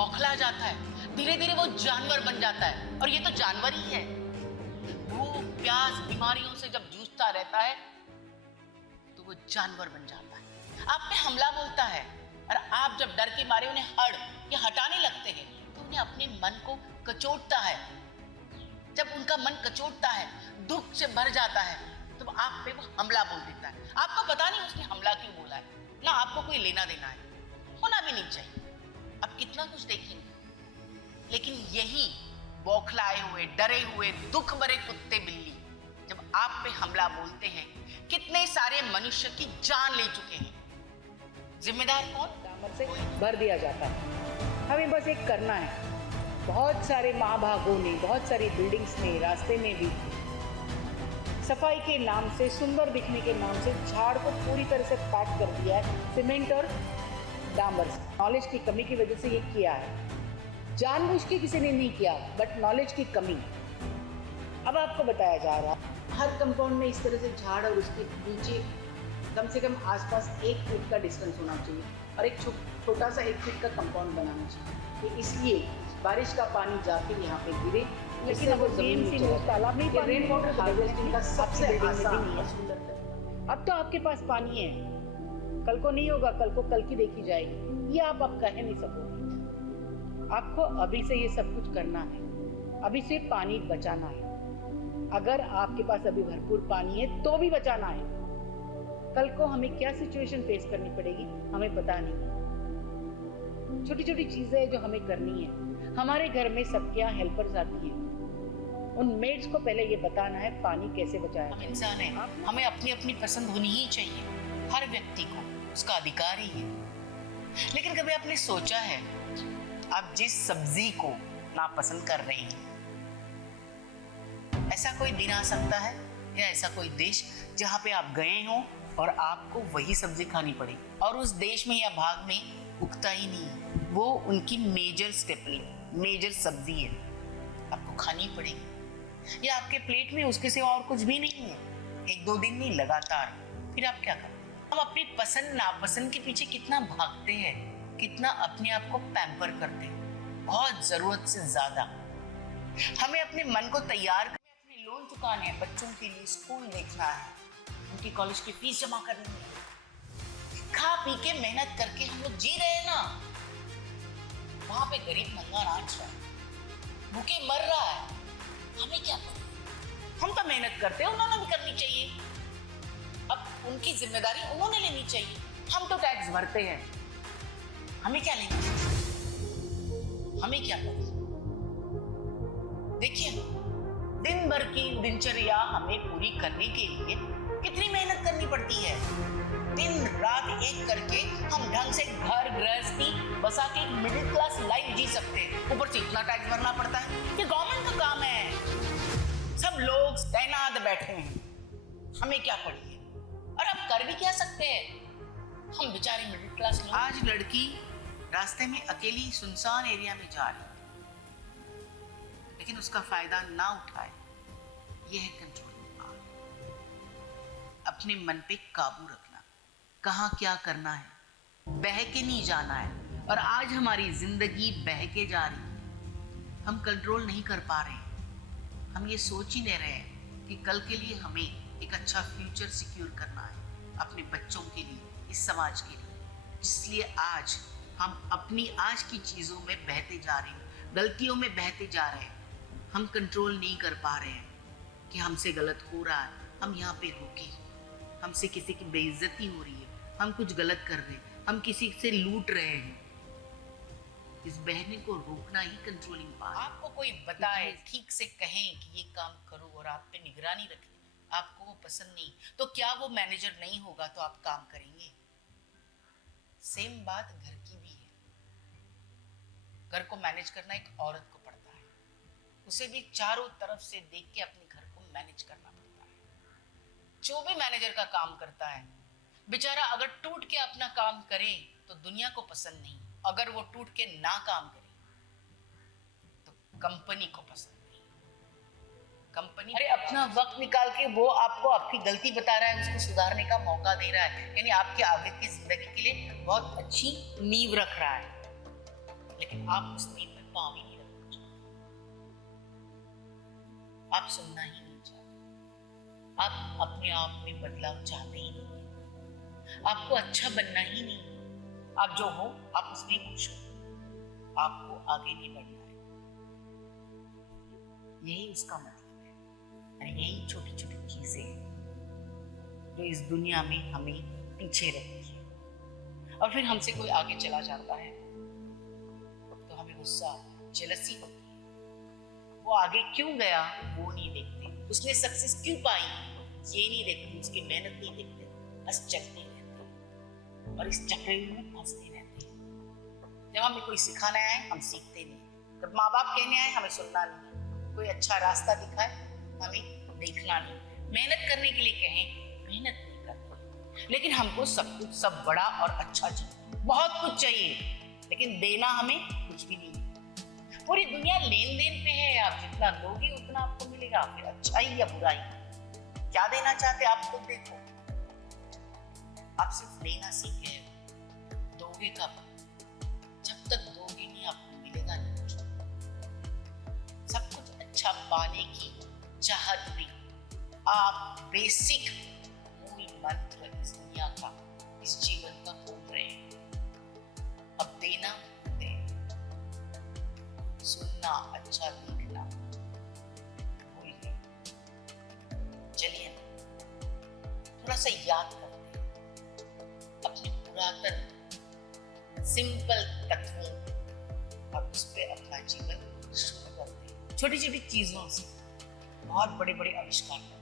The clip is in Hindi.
बौखला जाता है, धीरे धीरे वो जानवर बन जाता है। और ये तो जानवर ही है। भूख प्यास बीमारियों से जब जूझता रहता है तो वो जानवर बन जाता है, आप पे हमला बोलता है। और आप जब डर के मारे उन्हें हड़ या हटाने लगते हैं तो उन्हें अपने मन को कचोटता है। जब उनका मन कचोटता है, दुख से भर जाता है, तो आप पे वो हमला बोल देता है। आपको पता नहीं उसने हमला क्यों बोला है, ना आपको कोई लेना देना है, होना भी नहीं चाहिए। अब कितना कुछ देखेंगे, लेकिन यही बौखलाए हुए, डरे हुए, दुख भरे कुत्ते बिल्ली जब आप पे हमला बोलते हैं, कितने सारे मनुष्य की जान ले चुके हैं। जिम्मेदार कौन? डामर से भर दिया जाता है। हमें बस एक करना है। बहुत सारे महाभागों ने, बहुत सारी बिल्डिंग्स में, रास्ते में भी सफाई के नाम से, सुंदर दिखने के नाम से झाड़ को पूरी तरह से पैक कर दिया है सीमेंट और डामर से। नॉलेज की कमी की वजह से ये किया है, जानबूझ के किसी ने नहीं किया, बट नॉलेज की कमी। अब आपको बताया जा रहा है हर कंपाउंड में इस तरह से झाड़ और उसके नीचे कम से कम आसपास 1 फीट का डिस्टेंस होना चाहिए और एक छोटा सा 1 फीट का कंपाउंड बनाना चाहिए। ये इसलिए बारिश का पानी जाके यहाँ पे गिरे, लेकिन अब तालाब में रेन वाटर हार्वेस्टिंग का सबसे आसान है। अब तो आपके पास पानी है, कल को नहीं होगा, कल को कल की देखी जाएगी, ये आप कह नहीं सकोगे। आपको अभी से ये सब कुछ करना है, अभी से पानी बचाना है। अगर आपके पास अभी भरपूर पानी है तो भी बचाना है। कल को हमें क्या सिचुएशन फेस करनी पड़ेगी हमें पता नहीं। छोटी छोटी चीजें जो हमें करनी है। हमारे घर में सबके यहाँ हेल्पर्स आती हैं, उन मेड्स को पहले ये बताना है पानी कैसे बचाया। हम इंसान हैं, हमें अपनी अपनी पसंद होनी ही चाहिए, हर व्यक्ति को उसका अधिकार ही है। लेकिन कभी आपने सोचा है आप जिस सब्जी को नापसंद कर रहे हैं, ऐसा कोई दिन आ सकता है या ऐसा कोई देश जहां पे आप गए हो और आपको वही सब्जी खानी पड़े और उस देश में या भाग में उगता ही नहीं है, वो उनकी मेजर स्टेपल, मेजर सब्जी है, आपको खानी पड़ेगी। या आपके प्लेट में उसके सिवा और कुछ भी नहीं है, 1-2 दिन नहीं, लगातार, फिर आप क्या करें? हम अपनी पसंद नापसंद के पीछे कितना भागते हैं, कितना अपने आप को पैम्पर करते हैं, बहुत जरूरत से ज्यादा। हमें अपने मन को तैयार करने, अपने लोन चुकाने हैं, बच्चों के लिए स्कूल देखना है, उनकी कॉलेज की फीस जमा करनी है। खा पी के मेहनत करके हम लोग जी रहे हैं ना, वहां पे गरीब नंगा नाच रहा है, भूखे मर रहा है, हमें क्या करें? हम तो मेहनत करते हैं, उन्होंने भी करनी चाहिए। अब उनकी जिम्मेदारी उन्होंने लेनी चाहिए। हम तो टैक्स भरते हैं, हमें क्या लेना, हमें क्या करें? देखिए, दिन भर की दिनचर्या हमें पूरी करने के लिए कितनी मेहनत करनी पड़ती है। दिन रात एक करके हम ढंग से घर गृहस्थी बसा के एक मिडिल क्लास लाइफ जी सकते हैं, ऊपर से इतना टैक्स भरना पड़ता है। ये गवर्नमेंट का काम है, सब लोग तैनात बैठे हैं, हमें क्या पड़ी है? और अब कर भी क्या सकते हैं हम बेचारे मिडिल क्लास लोग। आज लड़की रास्ते में अकेली सुनसान एरिया में जा रही, लेकिन उसका फायदा ना उठाए, यह है कंट्रोलिंग पावर। अपने मन पे काबू रखना, कहाँ क्या करना है, बह के नहीं जाना है। और आज हमारी जिंदगी बह के जा रही है, हम कंट्रोल नहीं कर पा रहे हैं। हम ये सोच ही नहीं रहे हैं कि कल के लिए हमें एक अच्छा फ्यूचर सिक्योर करना है, अपने बच्चों के लिए, इस समाज के लिए। इसलिए आज हम अपनी आज की चीज़ों में बहते जा रहे हैं, गलतियों में बहते जा रहे हैं। हम कंट्रोल नहीं कर पा रहे हैं कि हमसे गलत हो रहा है, हम यहाँ पे रुके, हमसे किसी की बेइज्जती हो रही है, हम कुछ गलत कर रहे हैं, हम किसी से लूट रहे हैं। इस बहने को रोकना ही कंट्रोलिंग पावर। आपको कोई बताए, ठीक से कहें कि ये काम करो और आप पे निगरानी रखें, आपको वो पसंद नहीं, तो क्या वो मैनेजर नहीं होगा तो आप काम करेंगे? सेम बात घर की भी है। घर को मैनेज करना एक औरत को पड़ता है, उसे भी चारों तरफ से देख के अपने घर को मैनेज करना पड़ता है। जो भी मैनेजर का काम करता है बेचारा, अगर टूट के अपना काम करे तो दुनिया को पसंद नहीं, अगर वो टूट के ना काम करे तो कंपनी को पसंद नहीं। कंपनी अरे अपना वक्त निकाल के वो आपको आपकी गलती बता रहा है, उसको सुधारने का मौका दे रहा है, यानी आपके आगे की जिंदगी के लिए बहुत अच्छी नींव रख रहा है। लेकिन आप उस नींद में पाँव ही नहीं रखना चाहते, आप सुनना ही नहीं चाहते, आप अपने आप में बदलाव चाहते ही नहीं, आपको अच्छा बनना ही नहीं, आप जो हो आप उसमें खुश हो, आपको आगे नहीं बढ़ना है। यही उसका मतलब है, और यही छोटी छोटी चीजें हैं जो इस दुनिया में हमें पीछे रखती है। और फिर हमसे कोई आगे चला जाता है तो हमें गुस्सा, जेलसी होती है। वो आगे क्यों गया वो नहीं देखते, उसने सक्सेस क्यों पाई ये नहीं देखते, उसकी मेहनत नहीं देखते, बस चलते रहते और इस चक्कर में फंसते रहते हैं। जब हमें कोई सिखाना आए हम सीखते नहीं, जब माँ बाप कहने आए हमें सुनना नहीं, कोई अच्छा रास्ता दिखाए हमें देखना नहीं, मेहनत करने के लिए कहें मेहनत नहीं करते। लेकिन हमको सब कुछ, सब बड़ा और अच्छा चाहिए, बहुत कुछ चाहिए, लेकिन देना हमें कुछ भी नहीं। पूरी दुनिया लेन देन पे है, आप जितना दोगे उतना आपको मिलेगा, फिर अच्छाई या बुराई। क्या देना चाहते आप खुद देखो। आप सिर्फ लेना सीख गए हो, दोगे कब? जब तक दोगे नहीं आपको मिलेगा नहीं कुछ। सब कुछ अच्छा पाने की चाहत भी आप बेसिक मूल मंत्र इस दुनिया का, इस जीवन का भूल रहे हैं। अब देना, सुनना, अच्छा लिखना भूल गए। चलिए थोड़ा सा याद करते हैं अपने पुरातन सिंपल तत्वों और उस पर अपना जीवन शुरू करते हैं। छोटी छोटी चीजों से बहुत बड़े बड़े आविष्कार करते हैं।